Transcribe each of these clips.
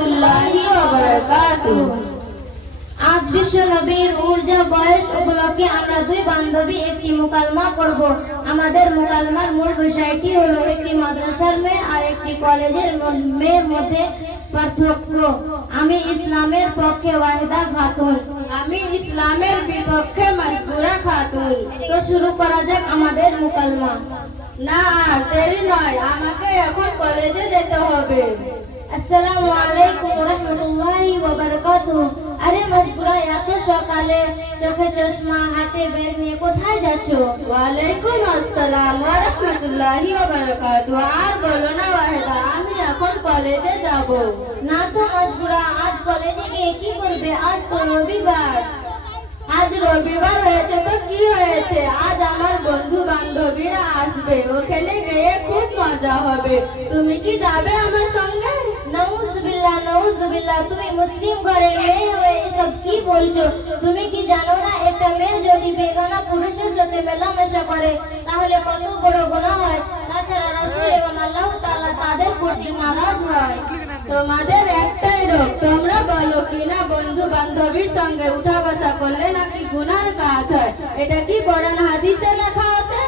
রাহমাতুল্লাহি ওয়া বারাকাতুহু। আজ বিশ্ব নবীর উর্জা বয়স উপলক্ষে আমরা দুই বান্ধবী একটি মুকালমা করব। আমাদের মুকালমার মূল বিষয়টি হলো একটি মাদ্রাসার মেয়ে আর একটি কলেজের মেয়ের মধ্যে পার্থক্য। আমি ইসলামের পক্ষে ওয়াহিদা খাতুন। আমি ইসলামের বিপক্ষে মাজবুরা খাতুন। তো শুরু করা যাক আমাদের মুকালমা। না আর দেরি নয়, আমাকে এখন কলেজে যেতে হবে। আসসালামু আলাইকুম ওয়া রাহমাতুল্লাহি ওয়া বারাকাতুহু। আরে মাজবুরা, এত সকালে চোখে চশমা হাতে ব্যাগ নিয়ে কোথায় যাচ্ছো? ওয়ালাইকুম আসসালাম ওয়া রাহমাতুল্লাহি ওয়া বারাকাতুহু। আর বলো না ওয়াহিদা, আমি এখন কলেজে যাব। না তো মাজবুরা, আজ কলেজে গিয়ে কি করবে? আজ তো রবিবার। আজ রবিবার হয়েছে তো কি হয়েছে, আজ আমার বন্ধু বান্ধবীরা আসবে, ওখানে গিয়ে খুব মজা হবে। তুমি কি যাবে আমার সঙ্গে? নাউজুবিল্লাহ নাউজুবিল্লাহ, তুমি মুসলিম ঘরের মেয়ে হয়ে এসব কি বলছো? তুমি কি জানো না একটা মেয়ে যদি বেগানা পুরুষের সাথে মেলামেশা করে তাহলে কত বড় গুনাহ হয়? তাছাড়া রাসূল এবং আল্লাহ তাআলা তাদের প্রতি নারাজ হয়। তোমাদের একটাই রোগ, তোমরা বলো কিনা বন্ধু বান্ধবীর সঙ্গে উঠা বসা করলে নাকি গুনার কাজ হয়। এটা কি কোরআন হাদিসে লেখা আছে?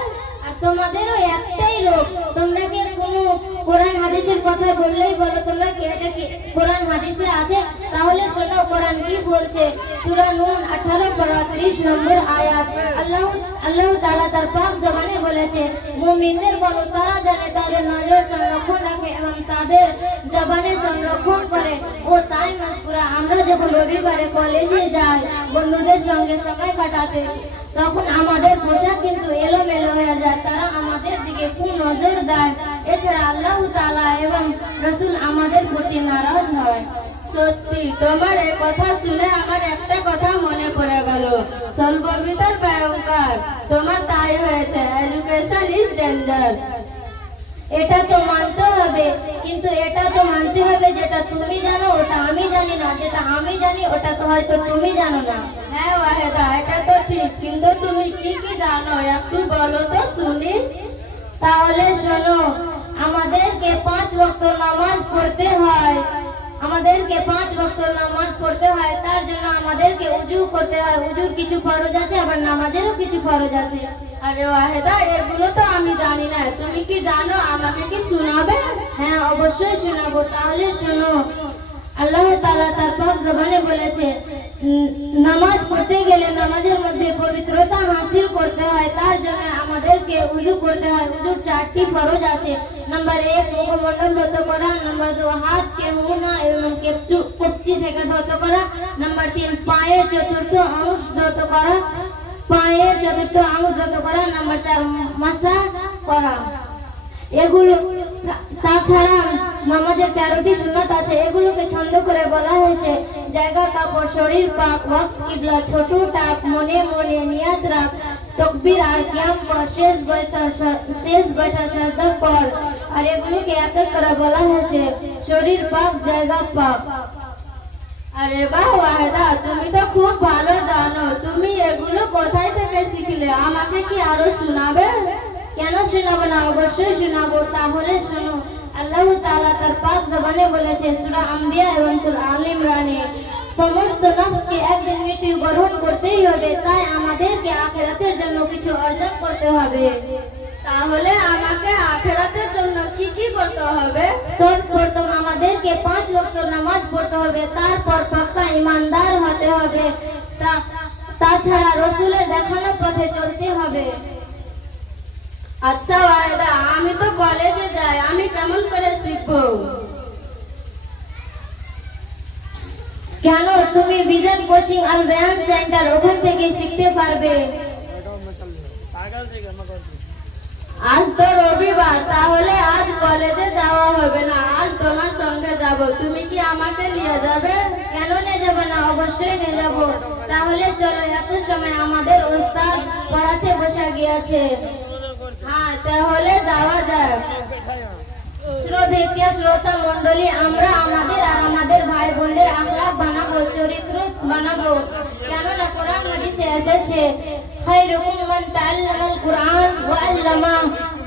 আর তোমাদেরও একটাই রোগ, তোমরা কি কোনো কোরআন হাদিসের কথা বললেই বলো তোমরা কি এটা কি কোরআন হাদিসে আছে? তাহলে শোনো কোরআন কি বলছে। সূরা নূন 18-30 নম্বর আয়াত। আল্লাহ তাআলা তার পাক জবানে বলেছে, মুমিনদের বলো তারা জানে তাদের নজর সংরক্ষণ রাখে এবং তাদের জবানে সংরক্ষণ করে। ও তাই মাজবুরা, আমরা যখন রবিবারে কলেজে যাই বন্ধুদের সঙ্গে সময় কাটাতে, তখন আমাদের পোশাক কিন্তু এলোমেলো হয়ে যায়। তারা আমাদের দিকে খুব নজর দেয়। এছাড়া আল্লাহ তাআলা এবং রাসূল আমাদের প্রতি নারাজ হয়। সত্যি, তোমার এই কথা শুনে আমার একটা কথা মনে পড়ে গেল। সর্ববিতার ভয়ঙ্কর, তোমার তাই হয়েছে। Education is danger. এটা তো মানতে হবে, কিন্তু এটা তো মানতে হবে যেটা তুমি জানো ওটা আমি জানি না, যেটা আমি জানি ওটা তো হয়তো তুমি জানো না। হ্যাঁ ওয়াহিদা, এটা তো ঠিক, কিন্তু তুমি কি কি জানো একটু বলো তো শুনি। তাহলে শোনো, আমাদেরকে 5 ওয়াক্ত নামাজ পড়তে হয়। তার জন্য আমাদেরকে উজু করতে হয়। উজুর কিছু ফরজ আছে, আবার নামাজেরও কিছু ফরজ আছে। আরে ওয়াহিদা, এগুলো তো আমি জানি না, তুমি কি জানো? আমাকে কি শোনাবে? হ্যাঁ অবশ্যই শোনাবো। তাহলে শোনো, আল্লাহ তাআলা তার পাক জবানে বলেছে, নামাজ পড়তে গেলে নামাজের মধ্যে পবিত্রতা হাসিল করতে হয়। তার জন্য আমাদেরকে উজু করতে হয়। উজুর 4টি ফরজ আছে। নাম্বার 1 মুখমণ্ডল ধৌত করা, নাম্বার 2 হাতকে মুনা এবং কবজি থেকে ধৌত করা, নাম্বার 3 পায়ের চতুর্থ আঙ্গুল ধৌত করা, নাম্বার 4 মাসা করা। এগুলো তাছাড়া নামাজের 13টি সুন্নাত আছে। এগুলোকে ছন্দ করে বলা হয়েছে জায়গা, কাপড়, শরীর পাক, ওয়াক্ত, কিবলা, ছোট টাক, মনে মনে নিয়াত রাখ, তাকবীর আর কিয়াম কর, শেষ বৈঠা সাজদা কর। আর এগুলোকে এক এক করে বলা হয়েছে শরীর পাক, জায়গা পাক। আরে বাহ ওয়াহিদা, তুমি তো খুব ভালো জানো। তুমি এগুলো কোথায় থেকে শিখলে? আমাকে কি আরো শোনাবে? কেন শোনাবো না, অবশ্যই শোনাবো। তাহলে শোনো, আল্লাহ তাআলা তার পাক জবানে বলেছে সূরা আম্বিয়া এবং সূরা আল ইমরানে, সমস্ত নফসকে একদিন মৃত্যু গ্রহণ করতেই হবে, তাই আমাদেরকে আখিরাতের জন্য কিছু অর্জন করতে হবে। তাহলে আমাকে আখিরাতের জন্য কি কি করতে হবে? সর্বপ্রথম আমাদেরকে 5 ওয়াক্ত নামাজ পড়তে হবে, তারপর পাক্কা ঈমানদার হতে হবে, তাছাড়া রাসূলের দেখানো পথে চলতে হবে। আচ্ছা ওয়াহিদা, আমি তো কলেজে যাই, আমি কেমন করে শিখবো? কেন, তুমি বিজন কোচিং আল বায়ান সেন্টার, ওখান থেকে শিখতে পারবে। আজ তো রবিবার, তাহলে আজ কলেজে যাওয়া হবে না, আজ তোমার সঙ্গে যাব। তুমি কি আমাকে নিয়ে যাবে? কেন নিয়ে যাব না, অবশ্যই নিয়ে যাব। তাহলে চলো, এত সময় আমাদের ওস্তাদ পড়াতে বসে গিয়েছে। হ্যাঁ, তাহলে যাওয়া যাক। শ্রদ্ধেয় শ্রোতা মণ্ডলী, আমরা আমাদের আর আমাদের ভাই বোনদের আখলাক বানাবো, চরিত্র বানাবো। কেননা কোরআন হাদিসে এসেছে, খায়রুকুম মান তাআল্লামাল কুরআন ওয়া আল্লামা।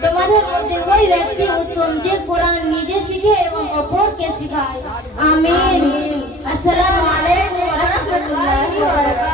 তোমাদের মধ্যে ওই ব্যক্তি উত্তম যে কোরআন নিজে শিখে এবং অপরকে শেখায়। আমিন। আসসালামু আলাইকুম ওয়া রাহমাতুল্লাহি ওয়া বারাকাতুহু।